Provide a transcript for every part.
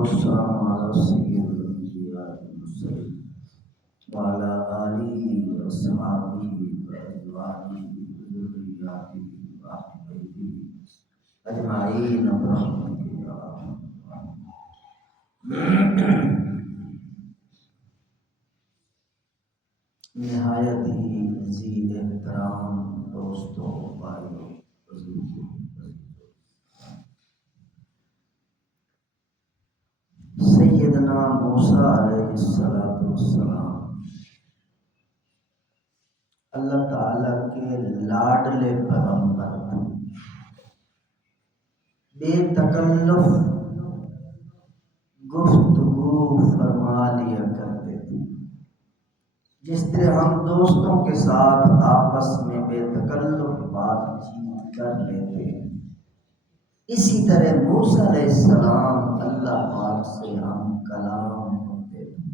والسلام على سيد الأنبياء والمرسلين وعلى آله وأصحابه وأزواجه وذرياته وأهل بيته أجمعين برحمتك يا أرحم الراحمين۔ نہایت ہی عزیز احترام دوستوں، بھائیوں، بزرگوں، سیدنا موسیٰ علیہ السلام اللہ تعالیٰ کے لاڈلے پیغمبر بے تکلف گفتگو فرما لیا کرتے تھے، جس طرح ہم دوستوں کے ساتھ آپس میں بے تکلف بات چیت کر لیتے ہیں، اسی طرح موسیٰ علیہ السلام اللہ پاک سے ہم کلام ہوتے تھے،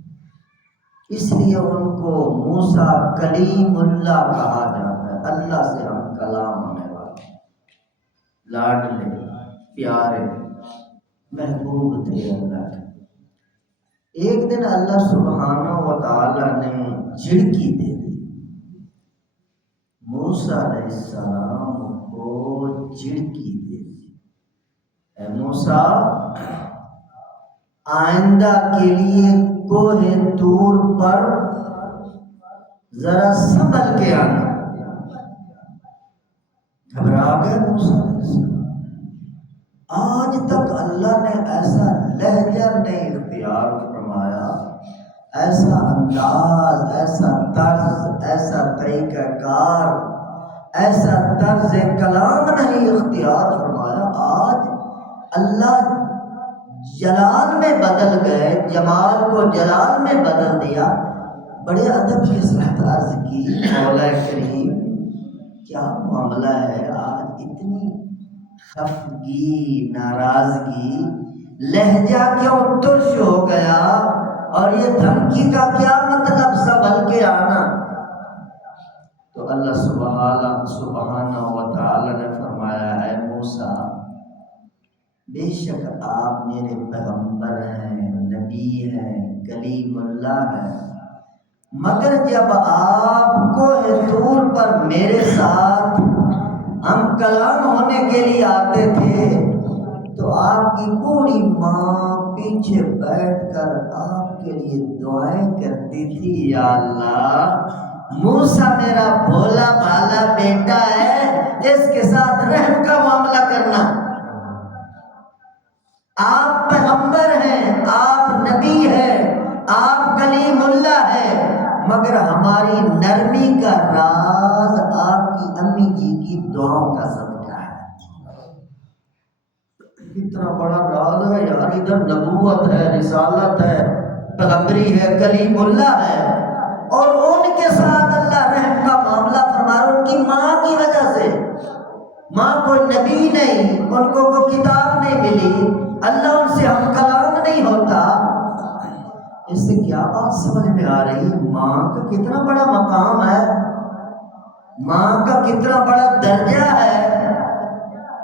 اس لیے ان کو موسیٰ کلیم اللہ کہا جاتا ہے۔ اللہ سے ہم کلام ہونے والے، لاڈلے پیارے محبوب تھے اللہ کے۔ ایک دن اللہ سبحانہ و تعالی نے جھڑکی دے دی، موسیٰ علیہ السلام کو جھڑکی دے دی، اے موسیٰ آئندہ کے لیے کوہ طور پر ذرا سنبھل کے آنا۔ گھبرا گئے موسیٰ علیہ السلام۔ آج تک اللہ نے ایسا لہجہ نہیں اختیار فرمایا، ایسا انداز، ایسا طرز، ایسا طریقہ کار، ایسا طرز کلام نہیں اختیار فرمایا۔ آج اللہ جلال میں بدل گئے، جمال کو جلال میں بدل دیا۔ بڑے ادب کے ساتھ عرض کی، مولا کریم کیا معاملہ ہے؟ آج اتنی خفگی، ناراضگی، لہجہ کیوں ترش ہو گیا، اور یہ دھمکی کا کیا مطلب سنبھل کے آنا؟ تو اللہ سبحانہ و تعالی نے فرمایا، اے موسیٰ بے شک آپ میرے پیغمبر ہیں، نبی ہیں، کلیم اللہ ہیں، مگر جب آپ کوہ طور پر میرے ساتھ ہم کلام ہونے کے لیے آتے تھے تو آپ کی بوڑھی ماں پیچھے بیٹھ کر آپ کے لیے دعائیں کرتی تھی، یا اللہ موسیٰ میرا بھولا بھالا بیٹا ہے، اس کے ساتھ رحم کا معاملہ کرنا۔ آپ پیغمبر ہیں، آپ نبی ہیں، آپ کلیم اللہ ہیں، مگر ہماری نرمی کا راز آپ کی امی جی کی دعاؤں کا صدقہ ہے۔ اتنا بڑا راز ہے یار، ادھر نبوت ہے، رسالت ہے، پیغمبری ہے، کلیم اللہ ہے، اور ان کے ساتھ اللہ رحم کا معاملہ فرما رہا۔ ان کی ماں کی وجہ سے، ماں کوئی نبی نہیں، ان کو کوئی کتاب نہیں ملی، اللہ ان سے ہم کلام نہیں ہوتا۔ اس سے کیا بات سمجھ میں آ رہی؟ ماں کا کتنا بڑا مقام ہے، ماں کا کتنا بڑا درجہ ہے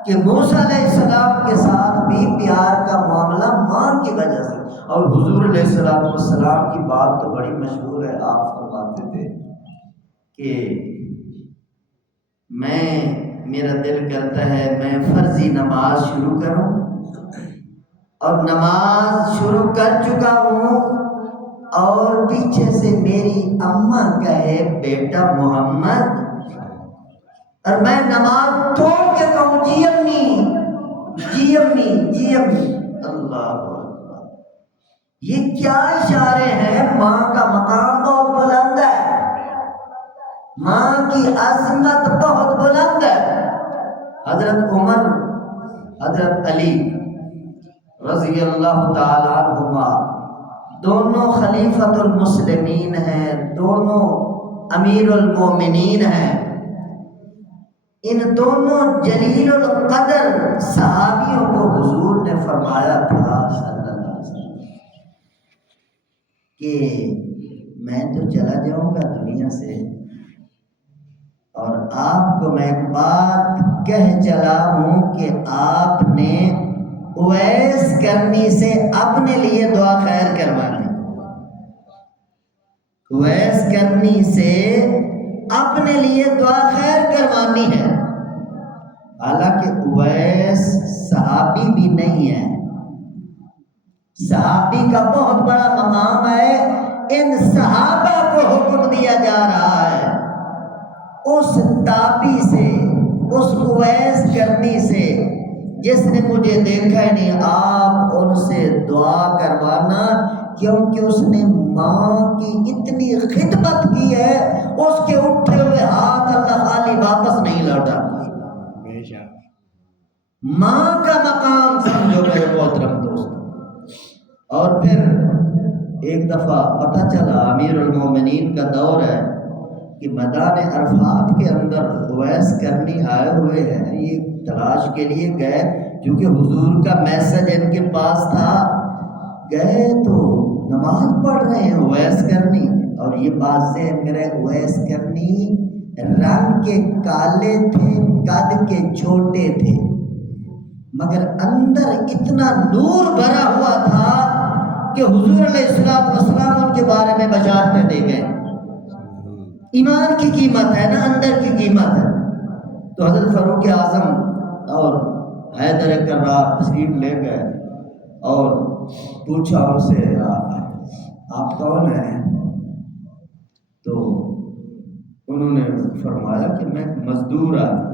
کہ موسیٰ علیہ السلام کے ساتھ بھی پیار کا معاملہ ماں کی وجہ سے۔ اور حضور علیہ السلام کی بات تو بڑی مشہور ہے، آپ فرماتے تھے کہ میرا دل کرتا ہے میں فرضی نماز شروع کروں، اور نماز شروع کر چکا ہوں، اور پیچھے سے میری اماں کہے بیٹا محمد، اور میں نماز توڑ کے کہوں جی امی، جی امی، جی امی۔ اللہ اکبر، یہ کیا اشارے ہیں؟ ماں کا مقام بہت بلند ہے، ماں کی عظمت بہت بلند ہے۔ حضرت عمر، حضرت علی رضی اللہ تعالی عنہما دونوں خلیفۃ المسلمین ہیں، دونوں امیر المومنین ہیں۔ ان دونوں جلیل القدر صحابیوں کو حضور نے فرمایا تھا صلی اللہ علیہ وسلم کہ میں تو چلا جاؤں گا دنیا سے، اور آپ کو میں ایک بات کہہ چلا ہوں کہ آپ نے اویس کرنی سے اپنے لیے دعا خیر کروانی، اویس کرنی سے اپنے لیے دعا خیر کروانی ہے۔ حالانکہ اویس صحابی بھی نہیں ہے، صحابی کا بہت بڑا مقام ہے، ان صحابہ کو حکم دیا جا رہا ہے اس تابی سے، اس اویس کرنی سے جس نے مجھے دیکھا ہی نہیں، آپ ان سے دعا کروانا، کیونکہ اس نے ماں کی اتنی خدمت کی ہے، اس کے اٹھے ہوئے ہاتھ اللہ خالی واپس نہیں لوٹاتا۔ ماں کا مقام سمجھو میرے محترم دوست۔ اور پھر ایک دفعہ پتہ چلا امیر المومنین کا دور ہے کہ میدان عرفات کے اندر اویس کرنی آئے ہوئے ہیں، یہ تلاش کے لیے گئے، کیونکہ حضور کا میسج ان کے پاس تھا۔ گئے تو نماز پڑھ رہے ہیں اویس کرنی، اور یہ بات ذہن میں رہے، اویس کرنی رنگ کے کالے تھے، قد کے چھوٹے تھے، مگر اندر اتنا نور بھرا ہوا تھا کہ حضور علیہ السلام ان کے بارے میں بشارتیں دے گئے۔ ایمان کی قیمت ہے نا، اندر کی قیمت ہے۔ تو حضرت فاروق اعظم اور حیدر کرار تشریف لے گئے اور پوچھا ان سے آپ کون ہیں؟ تو انہوں نے فرمایا کہ میں مزدور آدمی۔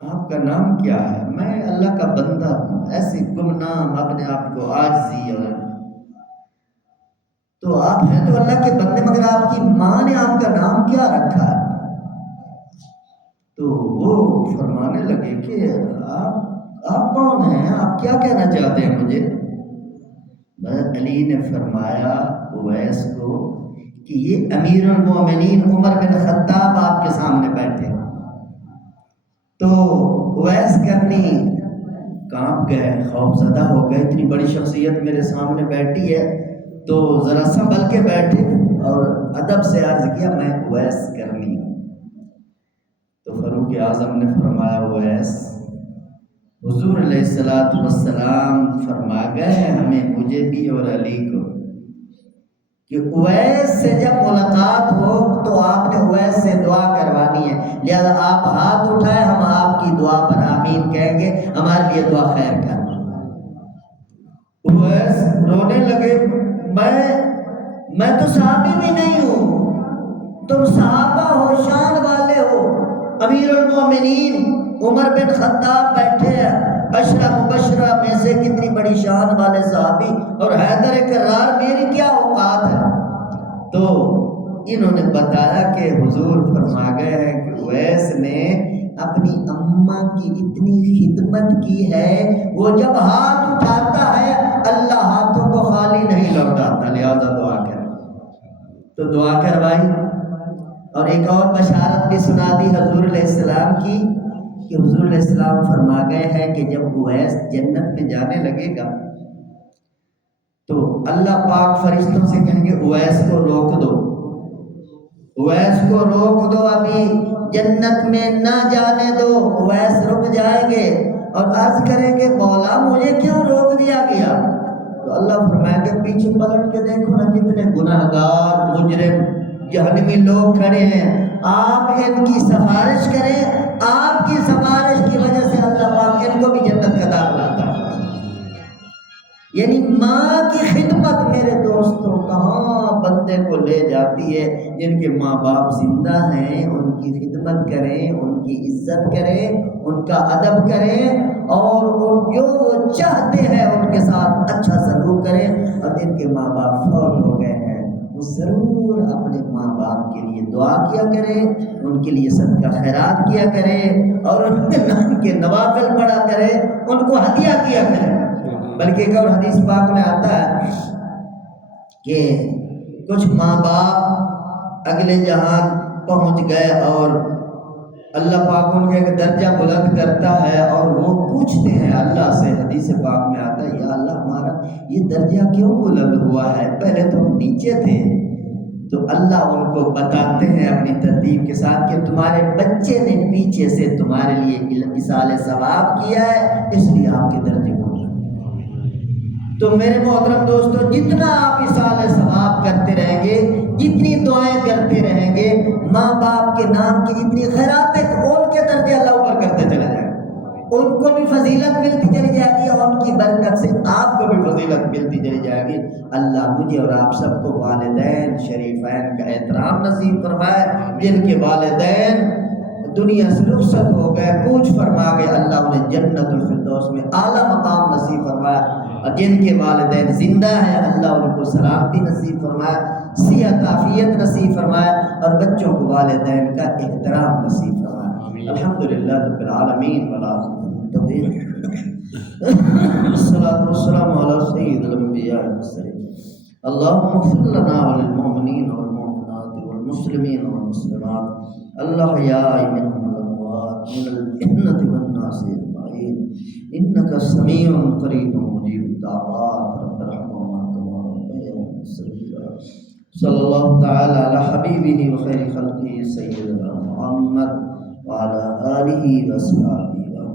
آپ کا نام کیا ہے؟ میں اللہ کا بندہ ہوں، ایسے گمنام اپنے آپ کو عاجزی۔ اور تو آپ ہیں تو اللہ کے بندے، مگر آپ کی ماں نے آپ کا نام کیا رکھا ہے؟ تو وہ فرمانے لگے کہ آپ کون ہیں، آپ کیا کہنا چاہتے ہیں مجھے؟ حضرت علی نے فرمایا اویس کو کہ یہ امیر المومنین عمر بن خطاب آپ کے سامنے بیٹھے۔ تو اویس کرنی کانپ گئے، خوف زدہ ہو گئے، اتنی بڑی شخصیت میرے سامنے بیٹھی ہے، تو ذرا سنبھل کے بیٹھے اور ادب سے عرض کیا میں اویس کرنی ہوں۔ تو فاروق اعظم نے فرمایا اویس، حضور علیہ السلام فرما گئے ہمیں، مجھے بھی اور علی کو، کہ اویس سے جب ملاقات ہو تو آپ نے اویس سے دعا کروانی ہے، لہذا آپ ہاتھ اٹھائیں، ہم آپ کی دعا پر آمین کہیں گے، ہمارے لیے دعا خیر کر۔ اویس رونے لگے، میں تو صحابی بھی نہیں ہوں، تم صحابہ ہو، شان والے ہو، امیر المومنین عمر بن خطاب بیٹھے ہیں، عشرہ مبشرہ میں سے کتنی بڑی شان والے صحابی، اور حیدر کرار میری کیا اوقات ہے؟ تو انہوں نے بتایا کہ حضور فرما گئے ہیں کہ اویس نے اپنی اماں کی اتنی خدمت کی ہے، وہ جب ہاتھ اٹھاتا ہے اللہ ہاتھوں کو خالی نہیں لوٹاتا، لہذا دعا کریں۔ تو دعا کروائی، اور ایک اور بشارت بھی سنا دی حضور علیہ السلام کی کہ حضور علیہ السلام فرما گئے ہیں کہ جب اویس جنت میں جانے لگے گا تو اللہ پاک فرشتوں سے کہیں گے اویس کو روک دو، اویس کو روک دو، ابھی جنت میں نہ جانے دو۔ اویس رک جائیں گے اور عرض کریں گے مولا مجھے کیوں روک دیا گیا؟ تو اللہ فرمائیں گے پیچھے پلٹ کے دیکھو نا کتنے گناہگار مجرم جہنمی لوگ کھڑے ہیں، آپ ان کی سفارش کریں، آپ کی سفارش کی وجہ سے اللہ پاک ان کو بھی جنت کا داخلہ عطا کرے۔ یعنی ماں کی خدمت میرے دوستوں کہاں بندے کو لے جاتی ہے، جن کے ماں باپ زندہ ہیں ان کی خدمت کریں، ان کی عزت کریں، ان کا ادب کریں، اور جو وہ چاہتے ہیں ان کے ساتھ اچھا سلوک کریں۔ اور جن کے ماں باپ فوت ہو گئے ہیں وہ ضرور اپنے ماں باپ کے لیے دعا کیا کریں، ان کے لیے صدقہ خیرات کیا کریں، اور ان کے نام کے نوافل پڑھا کریں، ان کو ہدیہ کیا کریں۔ بلکہ ایک اور حدیث پاک میں آتا ہے کہ کچھ ماں باپ اگلے جہان پہنچ گئے اور اللہ پاک ان کا ایک درجہ بلند کرتا ہے، اور وہ پوچھتے ہیں اللہ سے، حدیث پاک میں آتا ہے یا اللہ ہمارا یہ درجہ کیوں بلند ہوا ہے، پہلے تو ہم نیچے تھے، تو اللہ ان کو بتاتے ہیں اپنی ترتیب کے ساتھ کہ تمہارے بچے نے پیچھے سے تمہارے لیے اصال ثواب کیا ہے، اس لیے آپ کے درجے کو۔ تو میرے محترم دوستو، جتنا آپ اصال ثواب کرتے رہیں گے، جتنی دعائیں کرتے رہیں گے، ماں باپ کے نام کی جتنی خیراتیں، ان کے درجے اللہ اوپر کرتے چلے جائیں گے، ان کو بھی فضیلت ملتی چلی جائے گی، اور ان کی برکت سے آپ کو بھی فضیلت ملتی چلی جائے گی۔ اللہ مجھے اور آپ سب کو والدین شریفین کا احترام نصیب فرمائے، جن کے والدین دنیا سے رخصت ہو گئے، کوچ فرما گئے، اللہ انہیں جنت الفردوس میں اعلیٰ مقام نصیب فرمائے، اور جن کے والدین زندہ ہیں اللہ ان کو سلامتی نصیب فرمائے، صحت عافیت نصیب فرمائے، اور بچوں کو والدین کا احترام نصیب فرمائے۔ الحمدللہ رب العالمین والصلاة والسلام علی سید الانبیاء والمرسلین۔ اللهم اغفر لنا وللمؤمنین والمؤمنات والمسلمین والمسلمات الأحياء منهم والأموات من الجنة والناس أجمعين إنك سميع قريب مجيب الدعوات رب ارحمهما كما ربياني صغيرا۔ صلی اللہ تعالی علی حبیبہ وخیر خلقہ سیدنا محمد وعلى آلہ وصحبہ اجمعین۔